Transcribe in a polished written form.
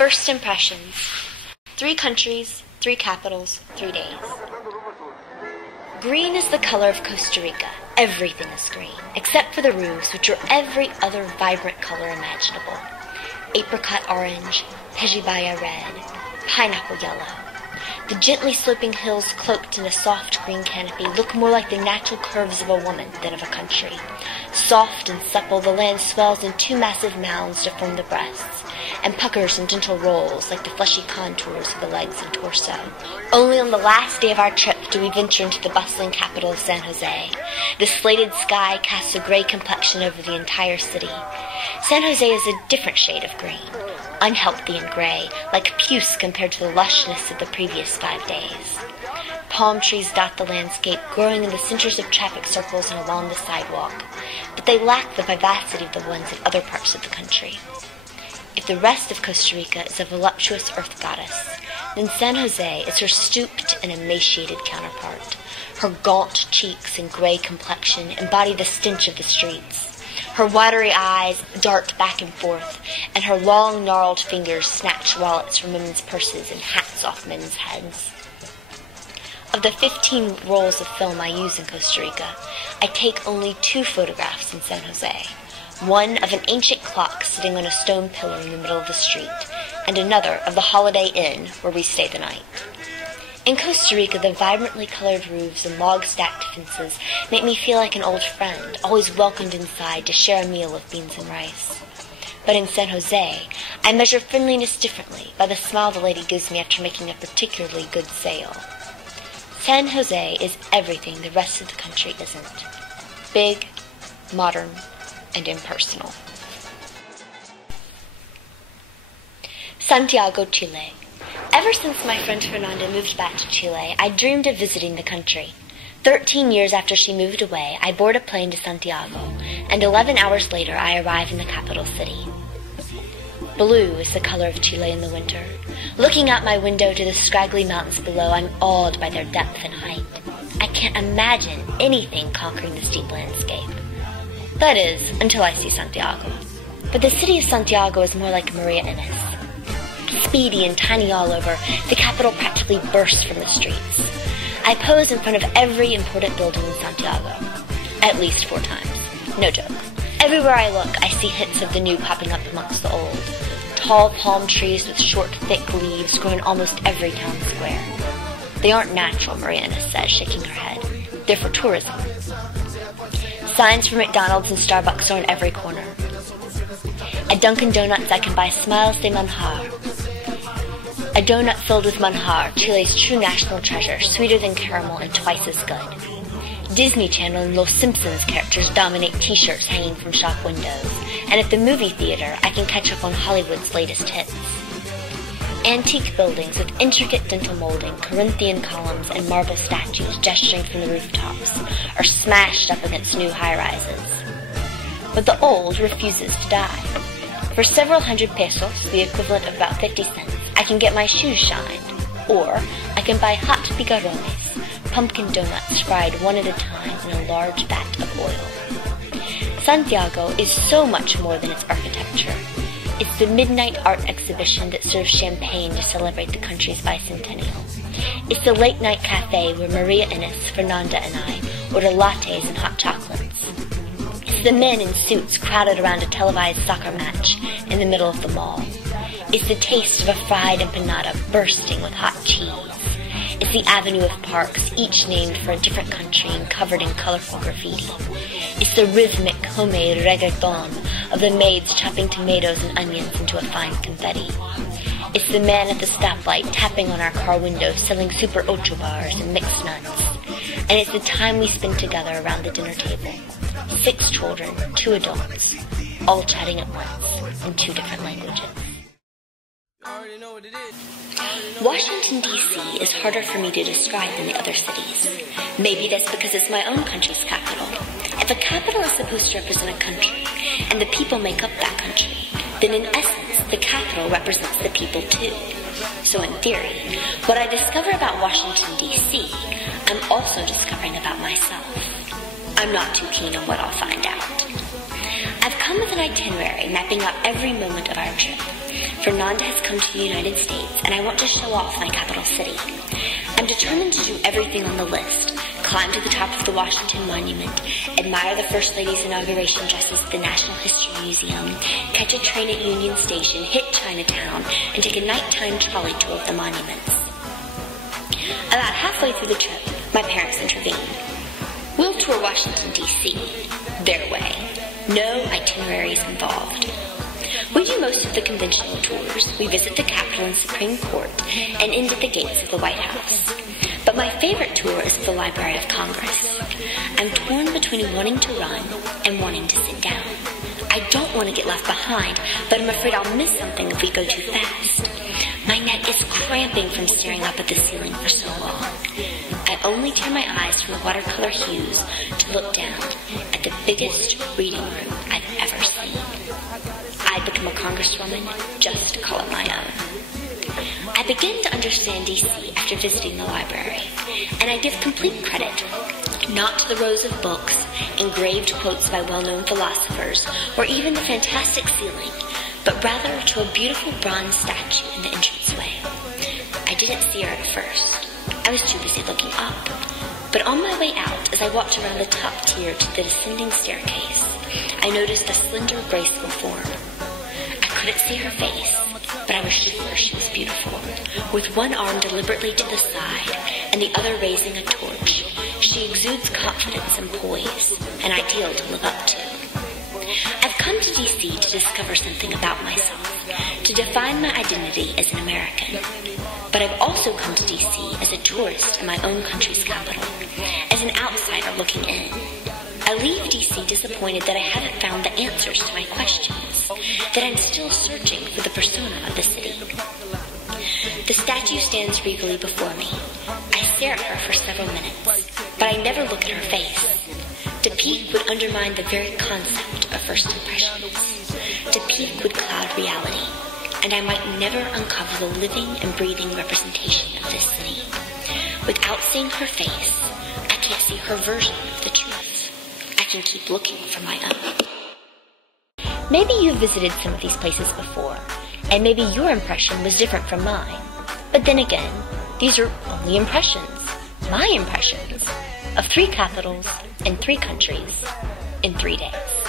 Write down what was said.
First impressions. 3 countries, 3 capitals, 3 days. Green is the color of Costa Rica. Everything is green, except for the roofs, which are every other vibrant color imaginable. Apricot orange, pejibaya red, pineapple yellow. The gently sloping hills cloaked in a soft green canopy look more like the natural curves of a woman than of a country. Soft and supple, the land swells in 2 massive mounds to form the breasts, and puckers in gentle rolls like the fleshy contours of the legs and torso. Only on the last day of our trip do we venture into the bustling capital of San Jose. The slated sky casts a gray complexion over the entire city. San Jose is a different shade of green, unhealthy and gray, like puce compared to the lushness of the previous 5 days. Palm trees dot the landscape, growing in the centers of traffic circles and along the sidewalk, but they lack the vivacity of the ones in other parts of the country. If the rest of Costa Rica is a voluptuous earth goddess, then San Jose is her stooped and emaciated counterpart. Her gaunt cheeks and gray complexion embody the stench of the streets. Her watery eyes dart back and forth, and her long, gnarled fingers snatch wallets from women's purses and hats off men's heads. Of the 15 rolls of film I use in Costa Rica, I take only 2 photographs in San Jose. One of an ancient clock sitting on a stone pillar in the middle of the street, and another of the Holiday Inn where we stay the night. In Costa Rica, the vibrantly colored roofs and log-stacked fences make me feel like an old friend, always welcomed inside to share a meal of beans and rice. But in San Jose, I measure friendliness differently by the smile the lady gives me after making a particularly good sale. San Jose is everything the rest of the country isn't. Big, modern, and impersonal. Santiago, Chile. Ever since my friend Fernanda moved back to Chile, I dreamed of visiting the country. 13 years after she moved away, I board a plane to Santiago, and 11 hours later I arrive in the capital city. Blue is the color of Chile in the winter. Looking out my window to the scraggly mountains below, I'm awed by their depth and height. I can't imagine anything conquering this deep landscape. That is, until I see Santiago. But the city of Santiago is more like Maria Inés. Speedy and tiny all over, the capital practically bursts from the streets. I pose in front of every important building in Santiago. At least 4 times. No joke. Everywhere I look, I see hints of the new popping up amongst the old. Tall palm trees with short, thick leaves grow in almost every town square. They aren't natural, Maria Inés says, shaking her head. They're for tourism. Signs for McDonald's and Starbucks are on every corner. At Dunkin' Donuts, I can buy Smiles de Manjar, a donut filled with manjar, Chile's true national treasure, sweeter than caramel and twice as good. Disney Channel and Los Simpsons characters dominate t-shirts hanging from shop windows, and at the movie theater, I can catch up on Hollywood's latest hits. Antique buildings with intricate dental molding, Corinthian columns, and marble statues gesturing from the rooftops are smashed up against new high-rises. But the old refuses to die. For several hundred pesos, the equivalent of about 50 cents, I can get my shoes shined. Or I can buy hot picarones, pumpkin donuts fried one at a time in a large vat of oil. Santiago is so much more than its architecture. It's the midnight art exhibition that serves champagne to celebrate the country's bicentennial. It's the late-night cafe where Maria Inés, Fernanda, and I order lattes and hot chocolates. It's the men in suits crowded around a televised soccer match in the middle of the mall. It's the taste of a fried empanada bursting with hot cheese. It's the avenue of parks, each named for a different country and covered in colorful graffiti. It's the rhythmic, homemade reggaeton of the maids chopping tomatoes and onions into a fine confetti. It's the man at the stoplight tapping on our car window selling Super 8 bars and mixed nuts. And it's the time we spend together around the dinner table. 6 children, 2 adults, all chatting at once in 2 different languages. Washington, D.C. is harder for me to describe than the other cities. Maybe that's because it's my own country's capital. If a capital is supposed to represent a country, and the people make up that country, then in essence, the capital represents the people too. So in theory, what I discover about Washington, D.C., I'm also discovering about myself. I'm not too keen on what I'll find out. I've come with an itinerary mapping out every moment of our trip, Fernanda has come to the United States, and I want to show off my capital city. I'm determined to do everything on the list. Climb to the top of the Washington Monument, admire the First Lady's inauguration dresses at the National History Museum, catch a train at Union Station, hit Chinatown, and take a nighttime trolley tour of the monuments. About halfway through the trip, my parents intervened. We'll tour Washington, D.C. their way. No itineraries involved. We do most of the conventional tours. We visit the Capitol and Supreme Court and end at the gates of the White House. But my favorite tour is the Library of Congress. I'm torn between wanting to run and wanting to sit down. I don't want to get left behind, but I'm afraid I'll miss something if we go too fast. My neck is cramping from staring up at the ceiling for so long. I only turn my eyes from the watercolor hues to look down at the biggest reading room I've ever seen. I'd become a congresswoman just to call it my own. I begin to understand D.C. after visiting the library, and I give complete credit not to the rows of books, engraved quotes by well-known philosophers, or even the fantastic ceiling, but rather to a beautiful bronze statue in the entranceway. I didn't see her at first. I was too busy looking up. But on my way out, as I walked around the top tier to the descending staircase, I noticed a slender, graceful form. I couldn't see her face, but I was sure she was beautiful. With one arm deliberately to the side and the other raising a torch, she exudes confidence and poise, an ideal to live up to. I've come to D.C. to discover something about myself, to define my identity as an American. But I've also come to D.C. as a tourist in my own country's capital, as an outsider looking in. I leave D.C. disappointed that I haven't found the answers to my questions, that I'm still searching for the persona of the city. The statue stands regally before me. I stare at her for several minutes, but I never look at her face. To peek would undermine the very concept of first impressions. To peek would cloud reality, and I might never uncover the living and breathing representation of this city. Without seeing her face, I can't see her version of the truth. I can keep looking for my own. Maybe you've visited some of these places before, and maybe your impression was different from mine. But then again, these are only impressions, my impressions, of 3 capitals and 3 countries in 3 days.